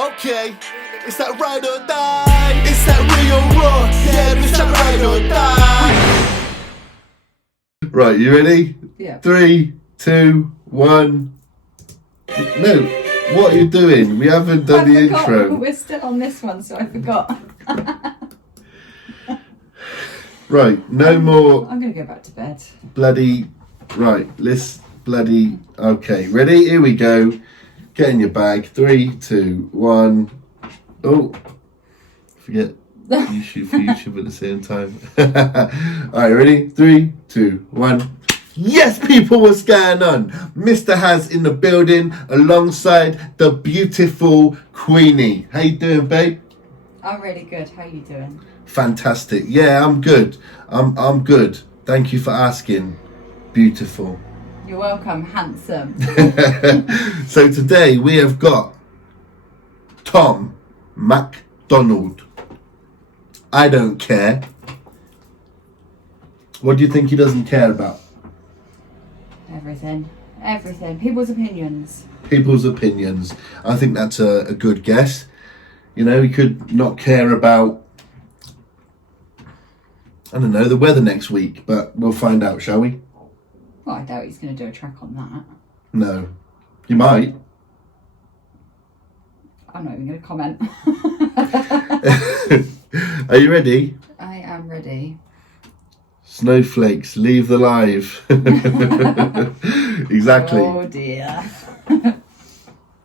Okay, it's that ride or die. It's that real raw. Yeah, it's that ride or die. Right, you ready? Yeah. 3, 2, 1. No, what are you doing? We haven't done the intro. We're still on this one, so I forgot. Right, no more I'm going to go back to bed. bloody... Right, let's bloody... Okay, ready? Here we go. Get in your bag. 3, 2, 1. Oh, forget YouTube for YouTube at the same time. Alright, ready? 3, 2, 1. Yes, people, what's going on? Mr. Has in the building alongside the beautiful Queenie. How you doing, babe? I'm really good. How are you doing? Fantastic. Yeah, I'm good. I'm good. Thank you for asking. Beautiful. You're welcome, handsome. So today we have got Tom MacDonald. I don't care. What do you think he doesn't care about? Everything. People's opinions. People's opinions. I think that's a good guess. You know, he could not care about, I don't know, the weather next week, but we'll find out, shall we? Well, I doubt he's going to do a track on that. No. You might. I'm not even going to comment. Are you ready? I am ready. Snowflakes, leave the live. Exactly. Oh dear.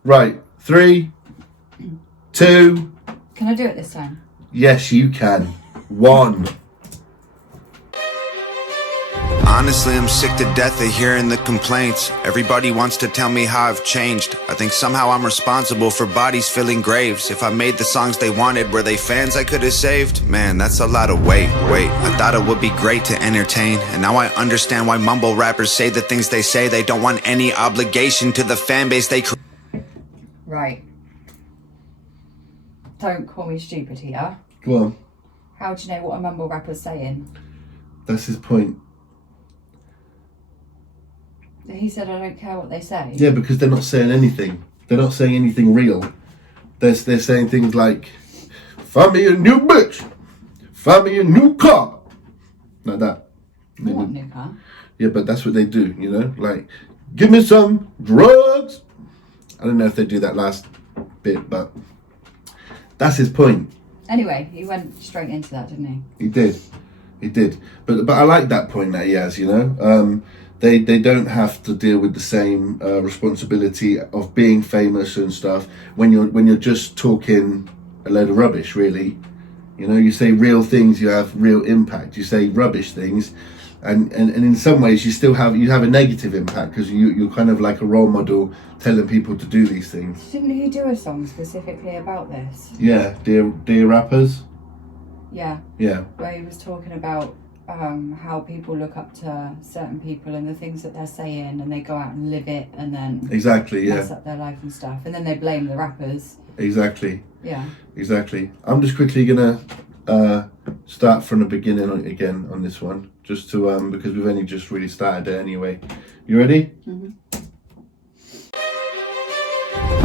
Right, 3, 2. Can I do it this time? Yes, you can. 1. Honestly, I'm sick to death of hearing the complaints. Everybody wants to tell me how I've changed. I think somehow I'm responsible for bodies filling graves. If I made the songs they wanted, were they fans I could have saved? Man, that's a lot of weight. I thought it would be great to entertain, and now I understand why mumble rappers say the things they say. They don't want any obligation to the fan base they create. Right. Don't call me stupid here. Go on. How do you know what a mumble rapper's saying? That's his point. He said, I don't care what they say. Yeah, because they're not saying anything. They're not saying anything real. They're saying things like, find me a new bitch. Find me a new car. Like that. I want a new car. Yeah, but that's what they do, you know? Like, give me some drugs. I don't know if they do that last bit, but that's his point. Anyway, he went straight into that, didn't he? He did. But I like that point that he has, you know? They don't have to deal with the same responsibility of being famous and stuff when you're just talking a load of rubbish, really. You know, you say real things, you have real impact. You say rubbish things, and in some ways you have a negative impact because you're kind of like a role model telling people to do these things. Didn't he do a song specifically about this? Yeah, dear rappers. Yeah. Yeah. Where he was talking about how people look up to certain people and the things that they're saying, and they go out and live it, and then Exactly. mess up their life and stuff, and then they blame the rappers. Exactly. Yeah. Exactly. I'm just quickly gonna start from the beginning again on this one, just to because we've only just really started it anyway. You ready? Mm-hmm.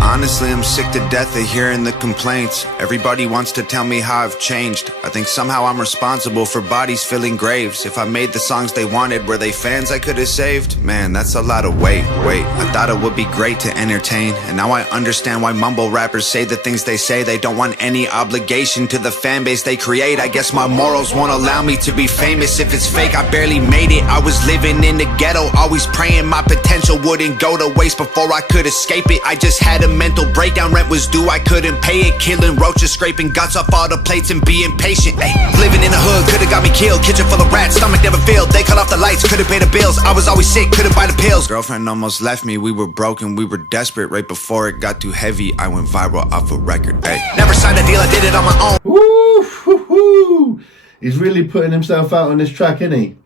Honestly, I'm sick to death of hearing the complaints. Everybody wants to tell me how I've changed. I think somehow I'm responsible for bodies filling graves. If I made the songs they wanted, were they fans I could have saved? Man, that's a lot of weight. I thought it would be great to entertain, and now I understand why mumble rappers say the things they say. They don't want any obligation to the fan base they create. I guess my morals won't allow me to be famous if it's fake. I barely made it. I was living in the ghetto, always praying my potential wouldn't go to waste before I could escape it. I just had a mental breakdown, rent was due, I couldn't pay it. Killing roaches, scraping guts off all the plates and being patient. Ay, living in the hood, could've got me killed. Kitchen full of rats, stomach never filled. They cut off the lights, couldn't pay the bills. I was always sick, couldn't buy the pills. Girlfriend almost left me, we were broken, we were desperate. Right before it got too heavy, I went viral off a record. Ay, never signed a deal, I did it on my own. Woo! He's really putting himself out on this track, isn't he?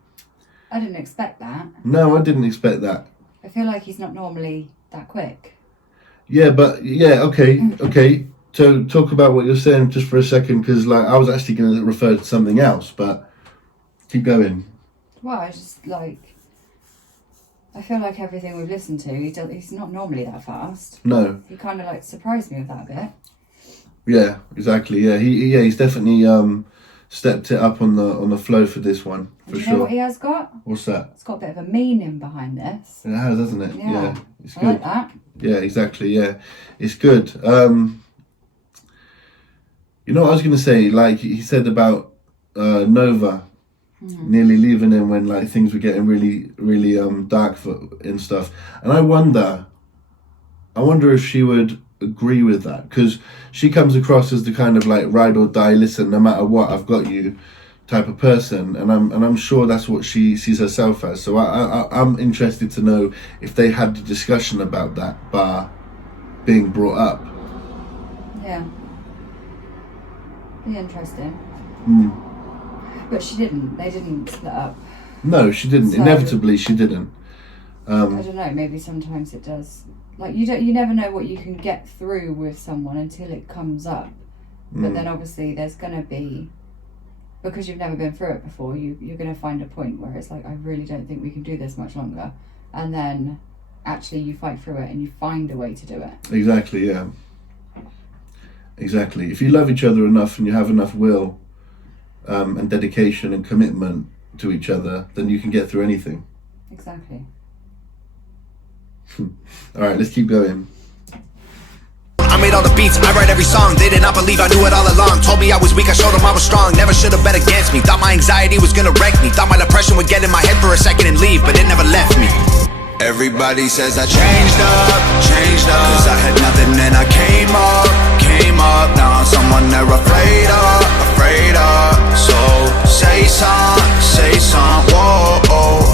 I didn't expect that. No, I didn't expect that. I feel like he's not normally that quick. Yeah, but yeah, okay. So talk about what you're saying just for a second, because like I was actually going to refer to something else, but keep going. Well, I just like, I feel like everything we've listened to, he's not normally that fast. No. He kind of like surprised me with that a bit. Yeah, exactly. Yeah, he's definitely stepped it up on the flow for this one, for You sure. know what he has got? What's that? It's got a bit of a meaning behind this. It has, hasn't it? Yeah. It's I good. like that. Yeah, exactly. Yeah, it's good. You know what I was gonna say? Like he said about Nova nearly leaving him when like things were getting really, really dark and stuff. And I wonder if she would agree with that, because she comes across as the kind of like ride or die, listen, no matter what, I've got you type of person, and I'm sure that's what she sees herself as. So I'm interested to know if they had the discussion about that bar being brought up. Yeah. Be interesting. Mm. But she didn't. They didn't split up. No, she didn't. So- Inevitably, she didn't. I don't know. Maybe sometimes it does. Like you never know what you can get through with someone until it comes up. But then obviously there's gonna be, because you've never been through it before, you're gonna find a point where it's like, I really don't think we can do this much longer, and then actually you fight through it and you find a way to do it. Exactly. Yeah. Exactly. If you love each other enough and you have enough will and dedication and commitment to each other, then you can get through anything. Exactly. All right, let's keep going. I made all the beats, I write every song. They did not believe I knew it all along. Told me I was weak, I showed them I was strong. Never should have bet against me. Thought my anxiety was gonna wreck me. Thought my depression would get in my head for a second and leave, but it never left me. Everybody says I changed up. Cause I had nothing and I came up. Now I'm someone they're afraid of. So say some, whoa,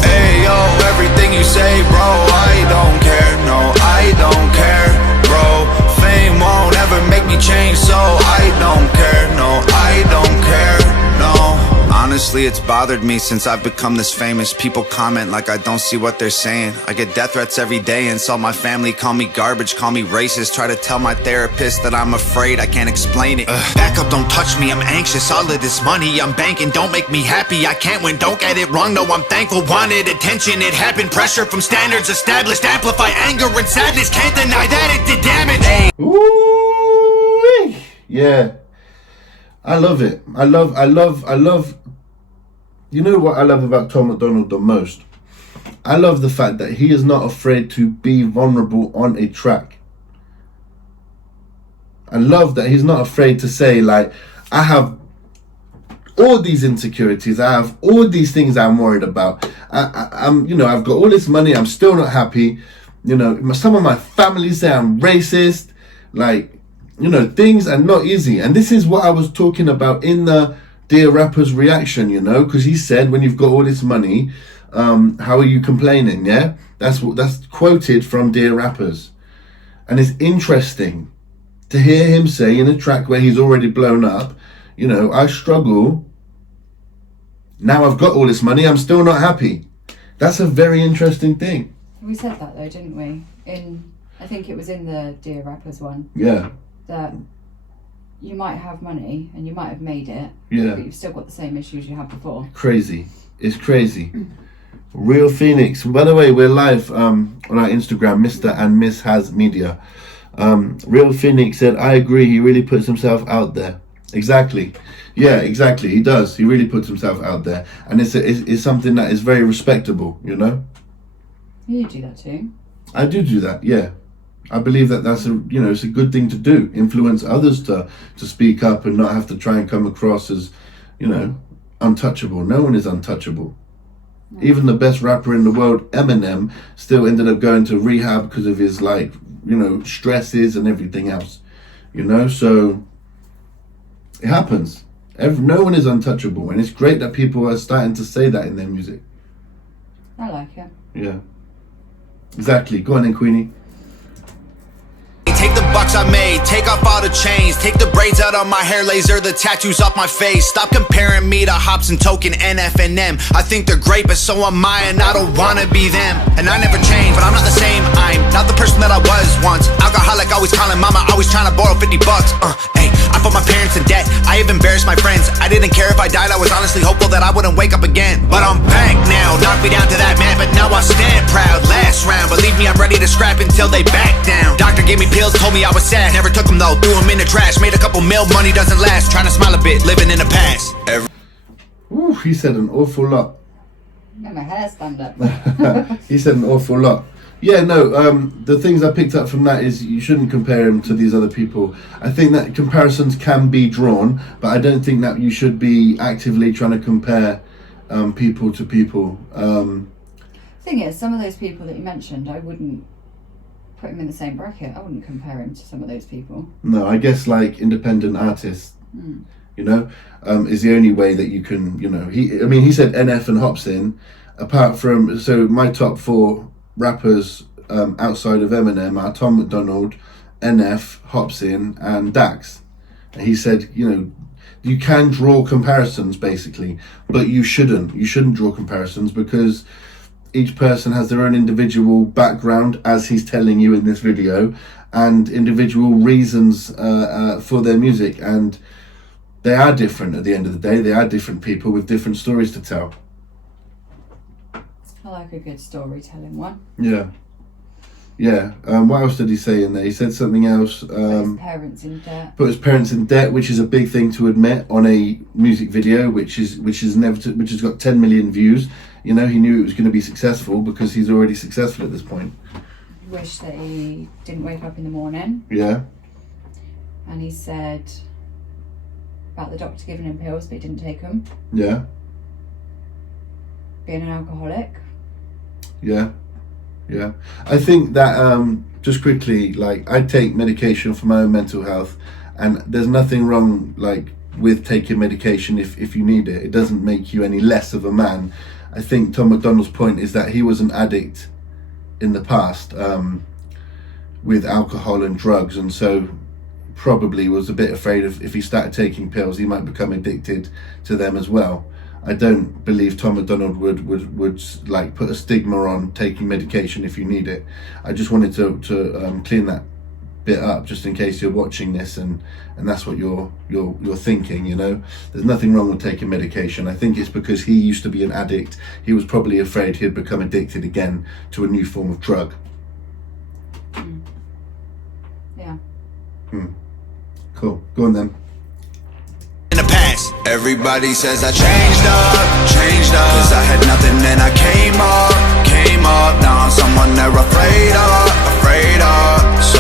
ayo. Everything you say, bro, I don't care. No, I don't care, bro. Fame won't ever make me change, so I don't care. No, I don't care, no. Honestly, it's bothered me since I've become this famous. People comment like I don't see what they're saying. I get death threats every day, and so my family call me garbage, call me racist. Try to tell my therapist that I'm afraid, I can't explain it. Back up, don't touch me, I'm anxious. All of this money I'm banking don't make me happy. I can't win, don't get it wrong, no, I'm thankful. Wanted attention, it happened. Pressure from standards established. Amplify anger and sadness, can't deny that it did damage. Hey. Ooh, yeah. I love it. I love. You know what I love about Tom MacDonald the most? I love the fact that he is not afraid to be vulnerable on a track. I love that he's not afraid to say, like, I have all these insecurities. I have all these things I'm worried about. I'm, I've got all this money. I'm still not happy. Some of my family say I'm racist. Like, things are not easy. And this is what I was talking about in the Dear Rapper's reaction, because he said, when you've got all this money, how are you complaining? Yeah, that's quoted from Dear Rappers. And it's interesting to hear him say in a track where he's already blown up, I struggle. Now I've got all this money, I'm still not happy. That's a very interesting thing. We said that though, didn't we? I think it was in the Dear Rappers one. Yeah. That you might have money and you might have made it, yeah, but you've still got the same issues you had before. Crazy. It's crazy. Real Phoenix. By the way, we're live on our Instagram, Mr. and Miss Has Media. Real Phoenix said, I agree, he really puts himself out there. Exactly. Yeah, exactly. He does. He really puts himself out there. And it's something that is very respectable, You do that too. I do that, yeah. I believe that's it's a good thing to do. Influence others to speak up and not have to try and come across as, untouchable. No one is untouchable. No. Even the best rapper in the world, Eminem, still ended up going to rehab because of his stresses and everything else. So it happens. No one is untouchable, and it's great that people are starting to say that in their music. I like it. Yeah. Exactly. Go on then, Queenie. Take the bucks I made, take off all the chains, take the braids out of my hair, laser the tattoos off my face. Stop comparing me to Hops and Token and FNM. I think they're great, but so am I, and I don't wanna be them. And I never change, but I'm not the same. I'm not the person that I was once. Alcoholic, always calling mama, always trying to borrow 50 bucks. Hey, I put my parents in debt, I have embarrassed my friends. I didn't care if I died, I was honestly hopeful that I wouldn't wake up again. But I'm back now, knock me down to that man, but now I stand proud. Last round, believe me, I'm ready to scrap until they back down. Doctor gave me pills, told me I was sad, never took them though, threw them in the trash. Made a couple mail money doesn't last. Trying to smile a bit, living in the past. Ooh, he said an awful lot. Make my hair stand up. He said an awful lot. Yeah, no, the things I picked up from that is you shouldn't compare him to these other people. I think that comparisons can be drawn, but I don't think that you should be actively trying to compare people to people. Thing is, some of those people that you mentioned, I wouldn't put him in the same bracket. I wouldn't compare him to some of those people. No, I guess like independent artists, you know, is the only way that you can, you know, he said NF and Hopsin, apart from, so my top 4 rappers outside of Eminem are Tom MacDonald, NF, Hopsin and Dax. And he said, you know, you can draw comparisons basically, but you shouldn't draw comparisons because each person has their own individual background, as he's telling you in this video, and individual reasons for their music, and they are different at the end of the day. They are different people with different stories to tell. I like a good storytelling one. Yeah. What else did he say in there? He said something else. Put his parents in debt. Put his parents in debt, which is a big thing to admit on a music video, which has got 10 million views. You know, he knew it was going to be successful because he's already successful at this point. Wish that he didn't wake up in the morning. Yeah. And he said about the doctor giving him pills, but he didn't take them. Yeah. Being an alcoholic. Yeah. I think that just quickly, like, I take medication for my own mental health, and there's nothing wrong like with taking medication if you need it. It doesn't make you any less of a man. I think Tom MacDonald's point is that he was an addict in the past with alcohol and drugs, and so probably was a bit afraid of if he started taking pills he might become addicted to them as well. I don't believe Tom MacDonald would like put a stigma on taking medication if you need it. I just wanted to clean that bit up just in case you're watching this and that's what you're thinking, you know. There's nothing wrong with taking medication. I think it's because he used to be an addict. He was probably afraid he'd become addicted again to a new form of drug. Yeah. Cool. Go on then. In the past, everybody says I changed up, cause I had nothing and I came up, now I'm someone they're afraid of, so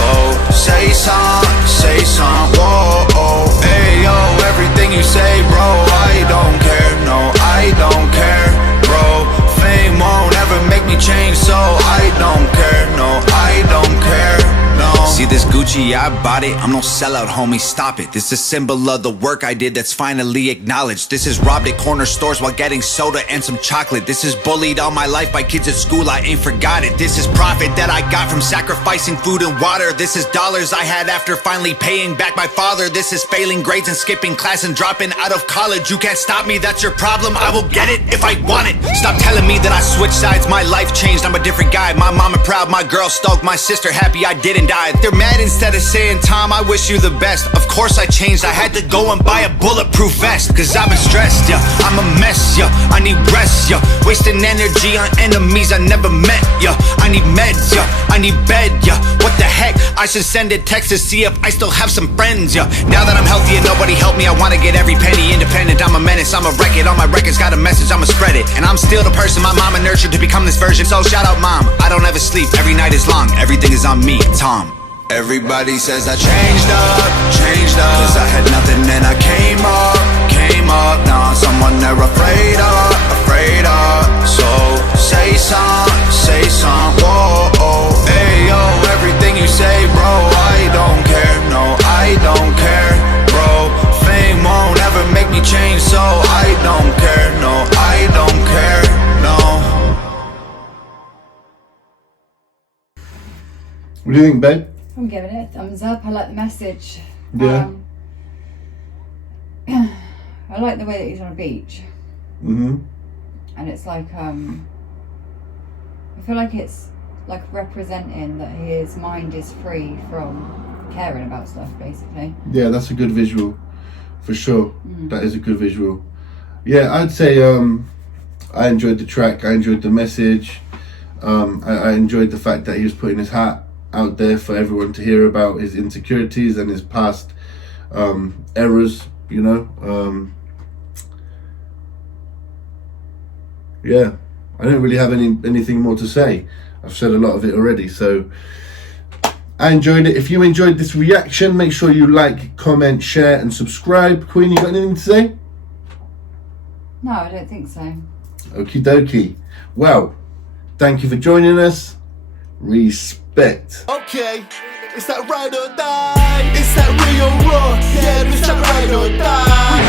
say some, whoa, hey yo, everything you say bro, I don't care, no, I don't care, bro, fame won't ever make me change, so I don't care, no, I don't care, no. See this Gucci, I bought it, I'm no sellout, homie, stop it. This is a symbol of the work I did that's finally acknowledged. This is robbed at corner stores while getting soda and some chocolate. This is bullied all my life by kids at school, I ain't forgot it. This is profit that I got from sacrificing food and water. This is dollars I had after finally paying back my father. This is failing grades and skipping class and dropping out of college. You can't stop me, that's your problem, I will get it if I want it. Stop telling me that I switched sides, my life changed, I'm a different guy. My mama proud, my girl stoked, my sister happy I didn't die. They're mad instead of saying, Tom, I wish you the best. Of course I changed, I had to go and buy a bulletproof vest. Cause I've been stressed, yeah, I'm a mess, yeah, I need rest, yeah, wasting energy on enemies I never met, yeah, I need meds, yeah, I need bed, yeah, what the heck, I should send a text to see if I still have some friends, yeah, now that I'm healthy and nobody helped me, I wanna get every penny independent, I'm a menace, I'm a wreck it, all my records got a message, I'ma spread it, and I'm still the person my mama nurtured to become this version, so shout out mom, I don't ever sleep, every night is long, everything is on me, Tom. Everybody says I changed up, cause I had nothing and I came up, now I'm someone they're afraid of, so say some, whoa, hey yo, everything you say bro, I don't care, no, I don't care, bro, fame won't ever make me change, so I don't care, no, I don't care, no. What do you think, babe? I'm giving it a thumbs up. I like the message. Yeah. I like the way that he's on a beach. And it's like, I feel like it's like representing that his mind is free from caring about stuff, basically. Yeah, that's a good visual, for sure. That is a good visual. Yeah, I'd say I enjoyed the track. I enjoyed the message. I enjoyed the fact that he was putting his hat out there for everyone to hear about his insecurities and his past errors, you know. Yeah, I don't really have anything more to say. I've said a lot of it already, so I enjoyed it. If you enjoyed this reaction, make sure you like, comment, share and subscribe. Queen, you got anything to say? No, I don't think so. Okie dokie. Well, thank you for joining us. Respect. Okay, it's that ride or die. It's that real raw. Yeah, it's that ride or die.